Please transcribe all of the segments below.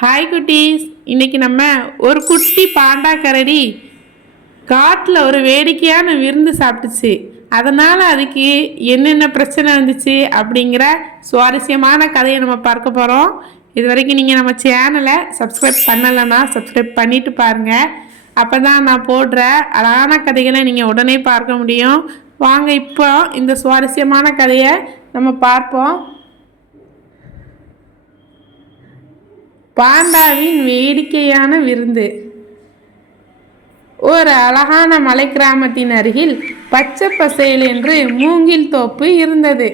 Hi குட்டீஸ், இன்னைக்கு நம்ம ஒரு குட்டி பாண்டா கரடி காட்டில் ஒரு வேடிக்கையான விருந்து சாப்பிட்டுச்சு. அதனால் அதுக்கு என்னென்ன பிரச்சனை வந்துச்சு அப்படிங்கிற சுவாரஸ்யமான கதையை நம்ம பார்க்க போகிறோம். இது வரைக்கும் நீங்கள் நம்ம சேனலை சப்ஸ்கிரைப் பண்ணலைன்னா சப்ஸ்கிரைப் பண்ணிவிட்டு பாருங்கள். அப்போ தான் நான் போடுற அழகான கதைகளை நீங்கள் உடனே பார்க்க முடியும். வாங்க இப்போ இந்த சுவாரஸ்யமான கதையை நம்ம பார்ப்போம். பாண்டாவின் வேடிக்கையான விருந்து. ஒரு அழகான மலை கிராமத்தின் அருகில் பச்சை பசேல் என்று மூங்கில் தோப்பு இருந்தது.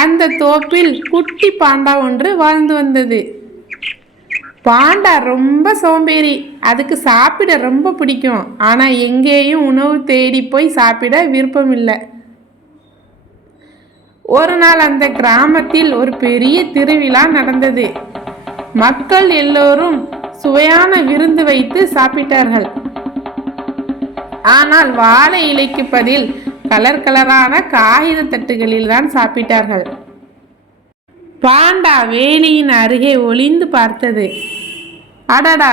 அந்த தோப்பில் குட்டி பாண்டா ஒன்று வாழ்ந்து வந்தது. பாண்டா ரொம்ப சோம்பேறி. அதுக்கு சாப்பிட ரொம்ப பிடிக்கும். ஆனால் எங்கேயும் உணவு தேடி போய் சாப்பிட விருப்பம் இல்லை. ஒரு நாள் அந்த கிராமத்தில் ஒரு பெரிய திருவிழா நடந்தது. மக்கள் எல்லோரும் சுவையான விருந்து வைத்து சாப்பிட்டார்கள். ஆனால் வாழை இலைக்கு பதில் கலர் கலரான காகித தட்டுகளில் தான் சாப்பிட்டார்கள். பாண்டா வேலியின் அருகே ஒளிந்து பார்த்தது. அடடா,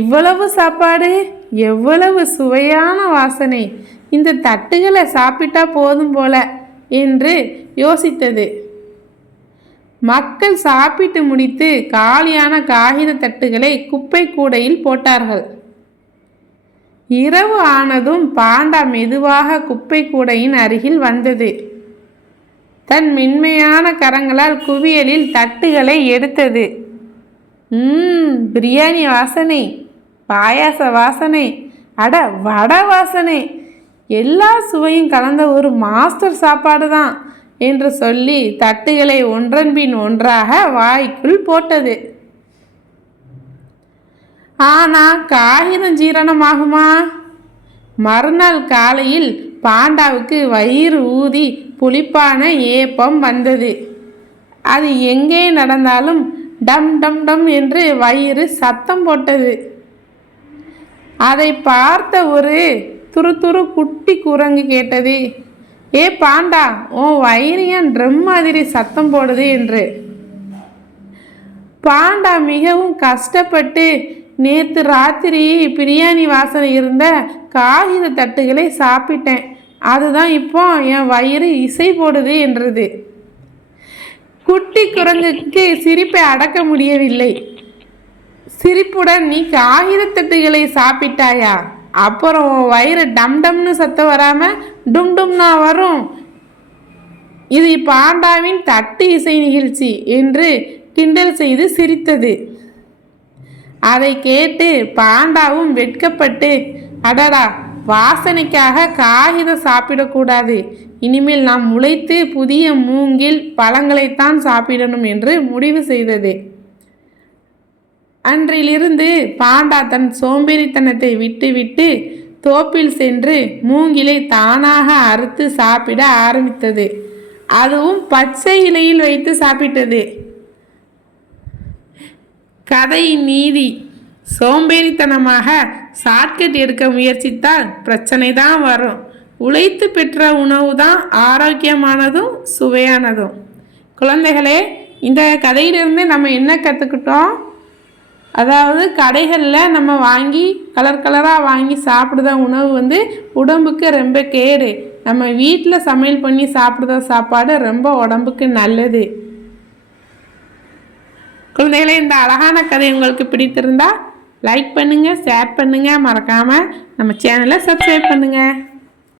இவ்வளவு சாப்பாடு, எவ்வளவு சுவையான வாசனை! இந்த தட்டுகளை சாப்பிட்டா போதும் போல என்று யோசித்தது. மக்கள் சாப்பிட்டு முடித்து காலியான காகித தட்டுகளை குப்பை கூடையில் போட்டார்கள். இரவு ஆனதும் பாண்டா மெதுவாக குப்பை கூடையின் அருகில் வந்தது. தன் மென்மையான கரங்களால் குவியலில் தட்டுகளை எடுத்தது. பிரியாணி வாசனை, பாயாச வாசனை, அட வடை வாசனை, எல்லா சுவையும் கலந்த ஒரு மாஸ்டர் சாப்பாடு தான் என்று சொல்லி தட்டுகளை ஒன்றன் பின் ஒன்றாக வாய்க்குள் போட்டது. ஆனால் காகிதம் ஜீரணமாகுமா? மறுநாள் காலையில் பாண்டாவுக்கு வயிறு ஊதி புளிப்பான ஏப்பம் வந்தது. அது எங்கே நடந்தாலும் டம் டம் டம் என்று வயிறு சத்தம் போட்டது. அதை பார்த்த ஒரு துரு குட்டி குரங்கு கேட்டது, ஏ பாண்டா, உன் வயிறு ஏன் ட்ரம் மாதிரி சத்தம் போடுது என்று. பாண்டா மிகவும் கஷ்டப்பட்டு, நேற்று ராத்திரி பிரியாணி வாசனை இருந்த காகித தட்டுகளை சாப்பிட்டேன், அதுதான் இப்போ என் வயிறு இசை போடுது என்றது. குட்டி குரங்குக்கு சிரிப்பை அடக்க முடியவில்லை. சிரிப்புடன், நீ காகித தட்டுகளை சாப்பிட்டாயா? அப்புறம் வயிறு டம் டம்னு சத்தம் வராம டும் டும்னா வரும். இது பாண்டாவின் தட்டு இசை நிகழ்ச்சி என்று கிண்டல் செய்து சிரித்தது. அதை கேட்டு பாண்டாவும் வெட்கப்பட்டு, அடடா, வாசனைக்காக காகிதம் சாப்பிடக்கூடாது, இனிமேல் நாம் முளைத்து புதிய மூங்கில் பழங்களைத்தான் சாப்பிடணும் என்று முடிவு செய்தது. அன்றிலிருந்து பாண்டா தன் சோம்பேறித்தனத்தை விட்டுவிட்டு தோப்பில் சென்று மூங்கிலை தானாக அறுத்து சாப்பிட ஆரம்பித்தது. அதுவும் பச்சை இலையில் வைத்து சாப்பிட்டது. கதையின் நீதி: சோம்பேறித்தனமாக ஷார்ட்கட் எடுக்க முயற்சித்தால் பிரச்சனை தான் வரும். உழைத்து பெற்ற உணவு தான் ஆரோக்கியமானதும் சுவையானதும். குழந்தைகளே, இந்த கதையிலிருந்து நம்ம என்ன கற்றுக்கிட்டோம்? அதாவது கடைகளில் நம்ம வாங்கி கலர் கலராக வாங்கி சாப்பிடுற உணவு உடம்புக்கு ரொம்ப கேடு. நம்ம வீட்டில் சமையல் பண்ணி சாப்பிடுற சாப்பாடு ரொம்ப உடம்புக்கு நல்லது. குழந்தைகளே, இந்த அழகான கதை உங்களுக்கு பிடித்திருந்தா லைக் பண்ணுங்கள், ஷேர் பண்ணுங்கள், மறக்காமல் நம்ம சேனலை சப்ஸ்கிரைப் பண்ணுங்கள்.